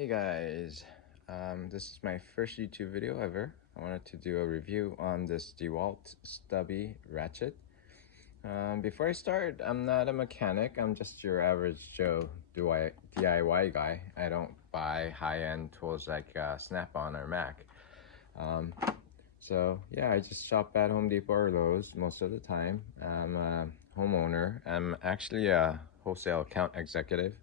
Hey guys, this is my first YouTube video ever. I wanted to do a review on this Dewalt Stubby Ratchet. Before I start, I'm not a mechanic. I'm just your average Joe DIY guy. I don't buy high-end tools like Snap-on or Mac. So yeah, I just shop at Home Depot or Lowe's most of the time. I'm a homeowner. I'm actually a wholesale account executive.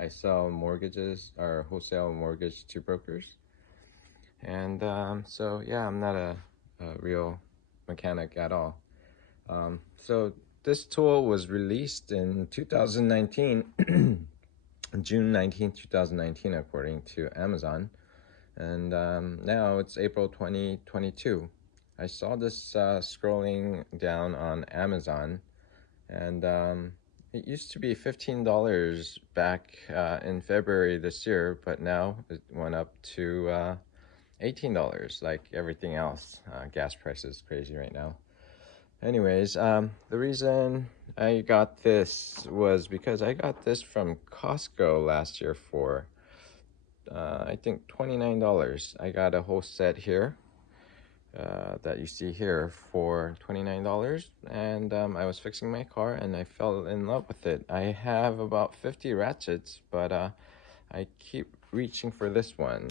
I sell mortgages or wholesale mortgage to brokers. And so yeah, I'm not a real mechanic at all. So this tool was released in 2019, June 19th, 2019, according to Amazon. And now it's April 2022. I saw this scrolling down on Amazon, and it used to be $15 back in February this year, but now it went up to $18 like everything else. Gas prices crazy right now. Anyways, the reason I got this was because I got this from Costco last year for I think $29. I got a whole set here that you see here for $29, and I was fixing my car and I fell in love with it. I have about 50 ratchets, but I keep reaching for this one.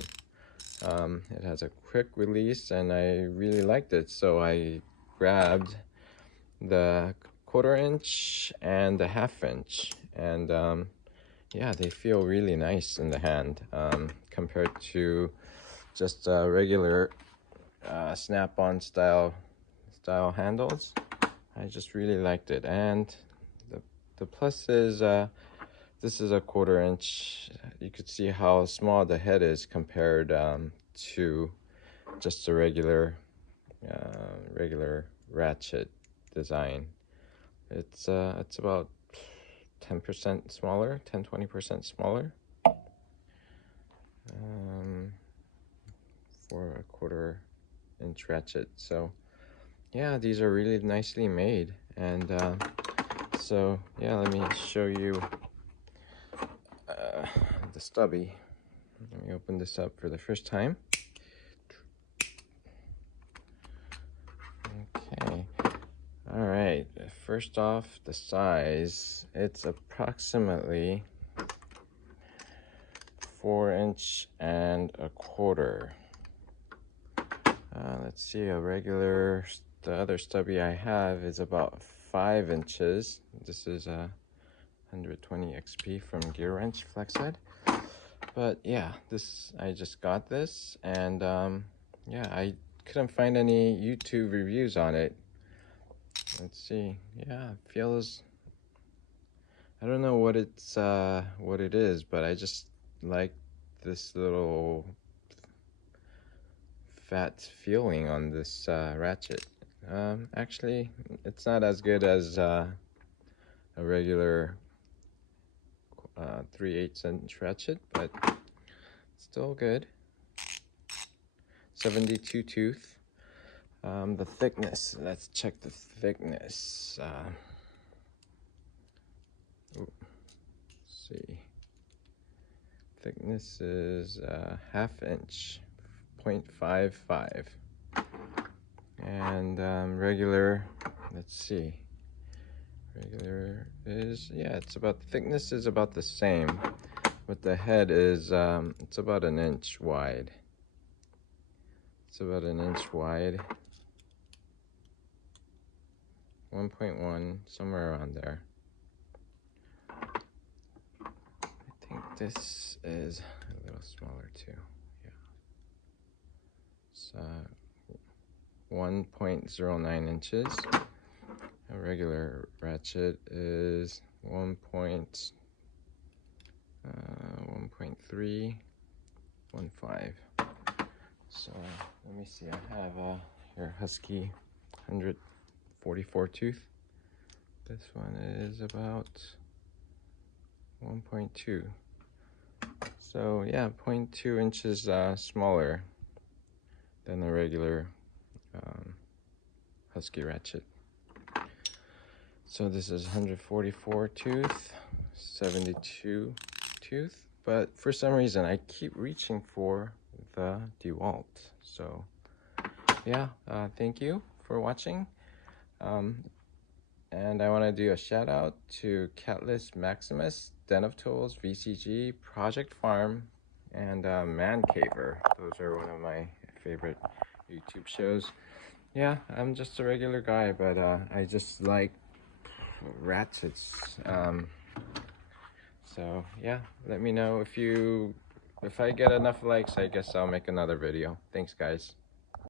It has a quick release and I really liked it, so I grabbed the 1/4 inch and the 1/2 inch, and yeah, they feel really nice in the hand compared to just regular Snap-on style handles. I just really liked it, and the plus is this is a 1/4 inch. You could see how small the head is compared to just a regular ratchet design. It's about 10% smaller, 10-20% smaller for a 1/4 inch ratchet. So yeah, these are really nicely made, and so yeah, let me show you the stubby. Let me open this up for the first time. Okay, all right, first off, the size. It's approximately 4 inch and a 1/4. Let's see, the other stubby I have is about 5 inches. This is a 120 XP from Gear Wrench Flexhead. But yeah, I just got this, and yeah, I couldn't find any YouTube reviews on it. Let's see. Yeah, it feels, I don't know what it is, but I just like this little fat feeling on this ratchet. Actually, it's not as good as a regular 3/8 inch ratchet, but still good. 72 tooth. The thickness, let's check the thickness. Let's see. Thickness is 1/2 inch, 0.55. And regular, let's see. Regular is, yeah, thickness is about the same, but the head is, it's about 1 inch wide. It's about 1 inch wide. 1.1, somewhere around there. I think this is a little smaller too. Yeah. It's 1.09 inches. A regular ratchet is 1.315. So let me see. I have your Husky 144 tooth. This one is about 1.2. So yeah, 0.2 inches smaller than the regular Husky ratchet. So this is 144 tooth, 72 tooth, but for some reason I keep reaching for the Dewalt. So yeah, thank you for watching. And I want to do a shout out to Catless Maximus, Den of Tools, VCG, Project Farm, and Man Caver. Those are one of my favorite YouTube shows. Yeah, I'm just a regular guy, but I just like ratchets. So yeah, let me know if I get enough likes. I guess I'll make another video. Thanks, guys.